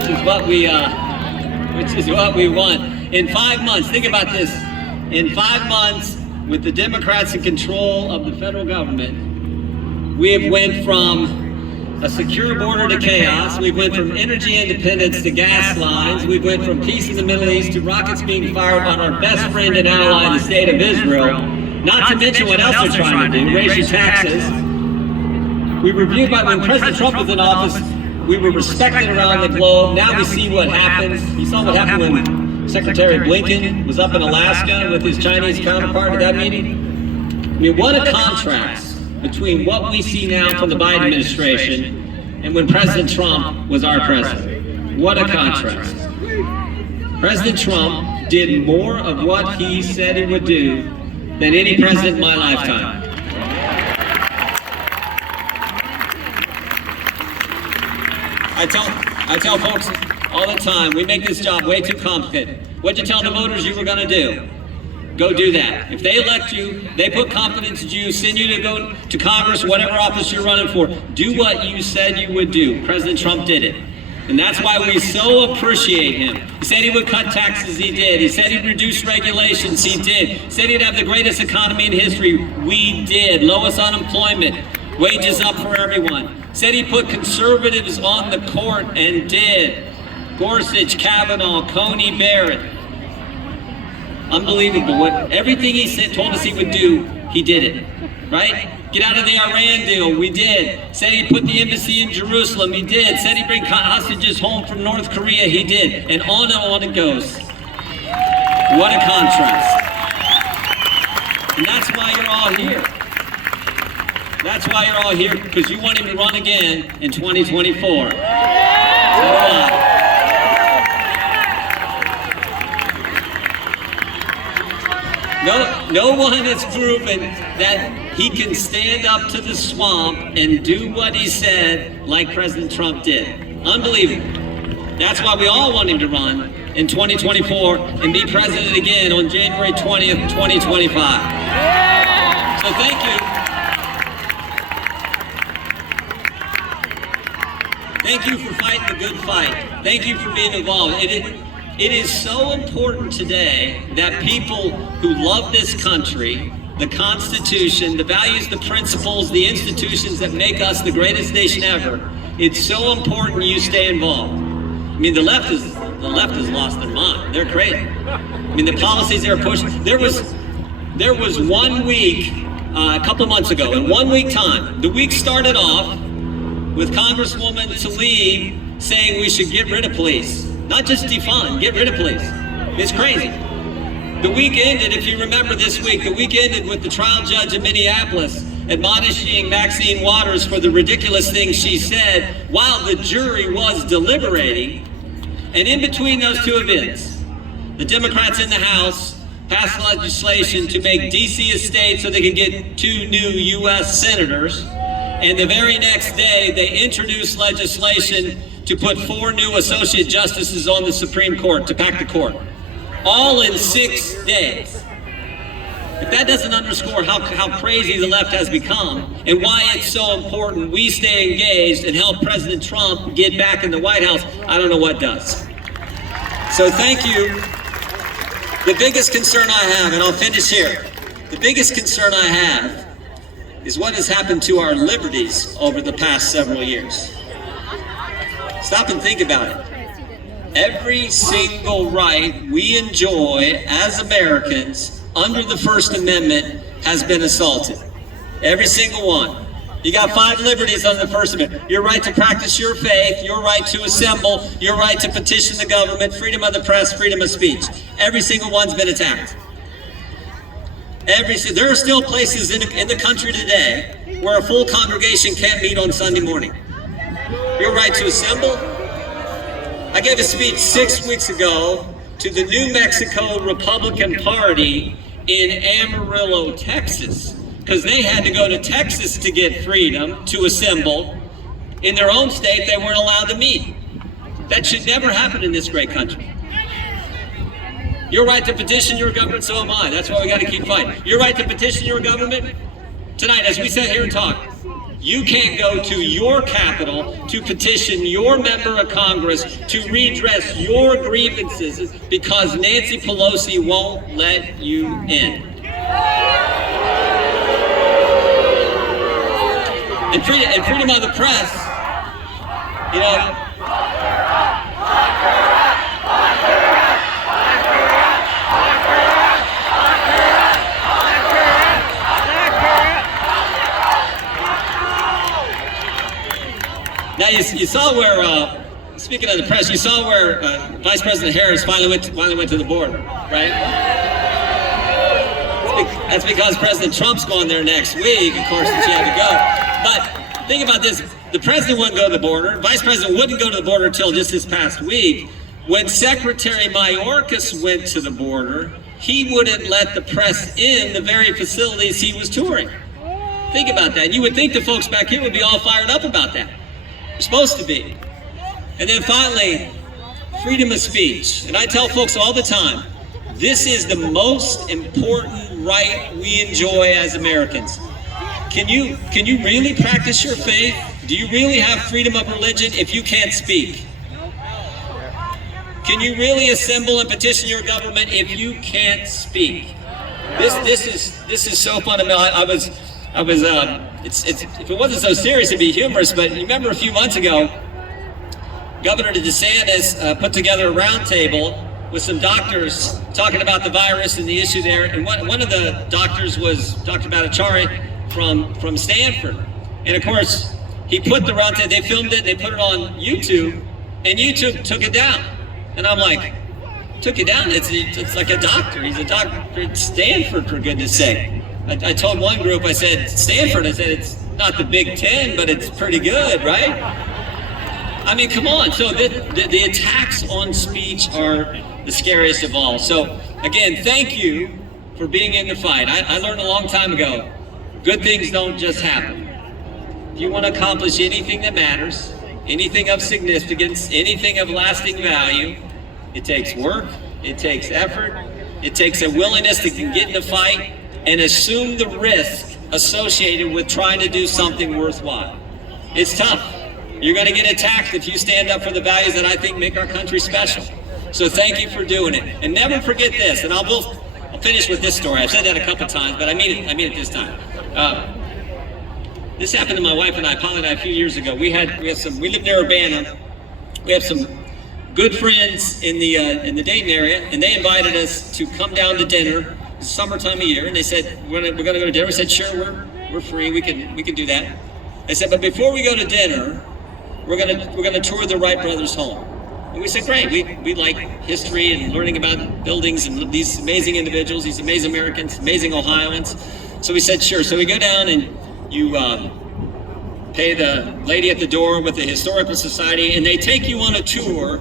which is what we want. In 5 months, think about this. In 5 months, with the Democrats in control of the federal government, we have went from a secure border to chaos. We've went from energy independence to gas lines. We've went from peace in the Middle East to rockets being fired on our best friend and ally, the state of Israel. Not to mention what else they're trying to do, raise your taxes. We were viewed by, when President Trump was in office, we were respected around the globe. Now we see what happens. You saw what happened when Secretary Blinken was up in Alaska with his Chinese counterpart at that meeting. I mean, what a contrast between what we see now from the Biden administration and when President Trump was our president. What a contrast. President Trump did more of what he said he would do than any president in my lifetime. I tell folks all the time, we make this job way too complicated. What'd you tell the voters you were gonna do? Go do that. If they elect you, they put confidence in you, send you to go to Congress, whatever office you're running for, do what you said you would do. President Trump did it. And that's why we so appreciate him. He said he would cut taxes, he did. He said he'd reduce regulations, he did. He said he'd have the greatest economy in history, we did. Lowest unemployment, wages up for everyone. Said he put conservatives on the court and did. Gorsuch, Kavanaugh, Coney Barrett. Unbelievable. Everything he said, told us he would do, he did it. Right? Get out of the Iran deal, we did. Said he'd put the embassy in Jerusalem, he did. Said he'd bring hostages home from North Korea, he did. And on it goes. What a contrast. And that's why you're all here. That's why you're all here, because you want him to run again in 2024. So do I. No one has proven that he can stand up to the swamp and do what he said like President Trump did. Unbelievable. That's why we all want him to run in 2024 and be president again on January 20th, 2025. So thank you. Thank you for fighting the good fight. Thank you for being involved. It is so important today that people who love this country, the Constitution, the values, the principles, the institutions that make us the greatest nation ever, it's so important you stay involved. I mean, the left has lost their mind. They're crazy. I mean, the policies they're pushing. There was 1 week, a couple months ago, in 1 week time, the week started off with Congresswoman Tlaib saying we should get rid of police. Not just defund, get rid of police. It's crazy. The week ended, if you remember this week, the week ended with the trial judge in Minneapolis admonishing Maxine Waters for the ridiculous things she said while the jury was deliberating. And in between those two events, the Democrats in the House passed legislation to make DC a state so they could get 2 new U.S. senators. And the very next day, they introduced legislation to put 4 new associate justices on the Supreme Court to pack the court. All in 6 days. If that doesn't underscore how crazy the left has become and why it's so important we stay engaged and help President Trump get back in the White House, I don't know what does. So thank you. The biggest concern I have, and I'll finish here, the biggest concern I have is what has happened to our liberties over the past several years. Stop and think about it. Every single right we enjoy as Americans under the First Amendment has been assaulted. Every single one. You got 5 liberties under the First Amendment. Your right to practice your faith, your right to assemble, your right to petition the government, freedom of the press, freedom of speech. Every single one's been attacked. There are still places in the country today where a full congregation can't meet on Sunday morning. Your right to assemble. I gave a speech 6 weeks ago to the New Mexico Republican Party in Amarillo, Texas, because they had to go to Texas to get freedom to assemble. In their own state, they weren't allowed to meet. That should never happen in this great country. Your right to petition your government, so am I. That's why we got to keep fighting. Your right to petition your government. Tonight, as we sit here and talk, You can't go to your capital to petition your member of Congress to redress your grievances because Nancy Pelosi won't let you in. And freedom of the press, you know. Now you saw where, speaking of the press, you saw where Vice President Harris finally went to the border, right? That's because President Trump's going there next week. Of course, she had to go. But think about this: the president wouldn't go to the border. Vice President wouldn't go to the border until just this past week. When Secretary Mayorkas went to the border, he wouldn't let the press in the very facilities he was touring. Think about that. You would think the folks back here would be all fired up about that. Supposed to be. And then finally, freedom of speech. And I tell folks all the time, this is the most important right we enjoy as Americans. Can you really practice your faith? Do you really have freedom of religion if you can't speak? Can you really assemble and petition your government if you can't speak? This is so fundamental. If it wasn't so serious, it'd be humorous, but you remember a few months ago, Governor DeSantis put together a roundtable with some doctors talking about the virus and the issue there, and one of the doctors was Dr. Bhattacharya from Stanford. And of course, he put the roundtable, they filmed it, they put it on YouTube, and YouTube took it down. And I'm like, took it down? It's like a doctor. He's a doctor at Stanford, for goodness sake. I told one group, I said, Stanford, I said, it's not the Big Ten, but it's pretty good, right? I mean, come on. So the attacks on speech are the scariest of all. So again, thank you for being in the fight. I learned a long time ago, good things don't just happen. If you want to accomplish anything that matters, anything of significance, anything of lasting value, it takes work, it takes effort, it takes a willingness to get in the fight and assume the risk associated with trying to do something worthwhile. It's tough. You're going to get attacked if you stand up for the values that I think make our country special. So thank you for doing it. And never forget this, and I'll finish with this story. I've said that a couple times, but I mean it this time. This happened to my wife and I, Polly and I, a few years ago. We lived near Urbana. We have some good friends in the Dayton area, and they invited us to come down to dinner. It's summertime of year, and they said we're gonna go to dinner. We said sure, we're free. We can do that. They said, but before we go to dinner, we're gonna tour the Wright brothers' home. And we said, great. We like history and learning about buildings and these amazing individuals, these amazing Americans, amazing Ohioans. So we said sure. So we go down and you pay the lady at the door with the Historical Society, and they take you on a tour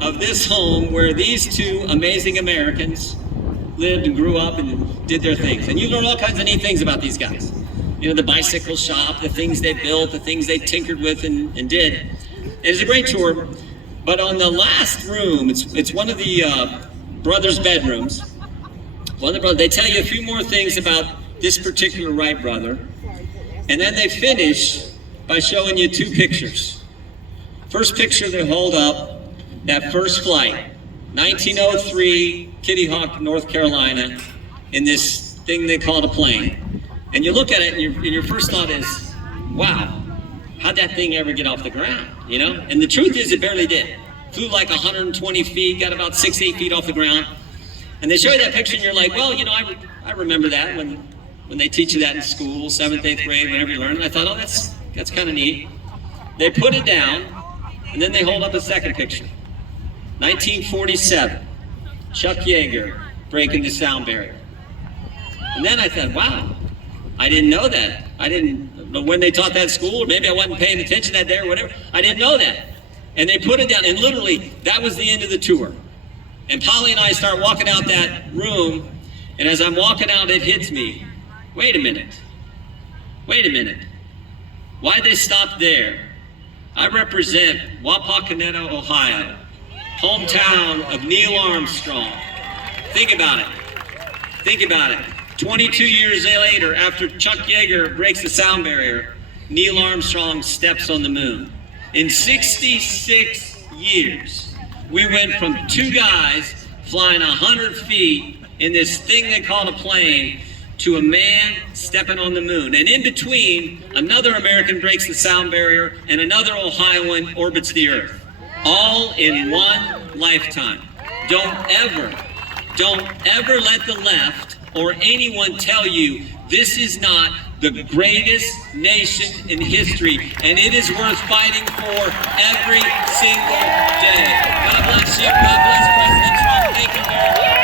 of this home where these two amazing Americans lived and grew up and did their things. And you learn all kinds of neat things about these guys. You know, the bicycle shop, the things they built, the things they tinkered with and did. It was a great tour. But on the last room, it's one of the brothers' bedrooms. One of the brothers, they tell you a few more things about this particular Wright brother. And then they finish by showing you two pictures. First picture they hold up, that first flight, 1903, Kitty Hawk, North Carolina, in this thing they called a plane. And you look at it and your first thought is, wow, how'd that thing ever get off the ground, you know? And the truth is it barely did. Flew like 120 feet, got about 6-8 feet off the ground. And they show you that picture and you're like, well, you know, I remember that when they teach you that in school, 7th, 8th grade, whenever you learn. And I thought, oh, that's kind of neat. They put it down, and then they hold up a second picture. 1947, Chuck Yeager breaking the sound barrier. And then I thought, wow, I didn't know that. I didn't know when they taught that at school, or maybe I wasn't paying attention that day or whatever. I didn't know that. And they put it down, and literally, that was the end of the tour. And Polly and I start walking out that room, and as I'm walking out, it hits me. Wait a minute. Why'd they stop there? I represent Wapakoneta, Ohio, hometown of Neil Armstrong. Think about it. 22 years later, after Chuck Yeager breaks the sound barrier, Neil Armstrong steps on the moon. In 66 years, we went from 2 guys flying 100 feet in this thing they call a plane to a man stepping on the moon. And in between, another American breaks the sound barrier and another Ohioan orbits the Earth. All in one lifetime. Don't ever let the left or anyone tell you this is not the greatest nation in history, and it is worth fighting for every single day. God bless you. God bless President Trump. Thank you very much.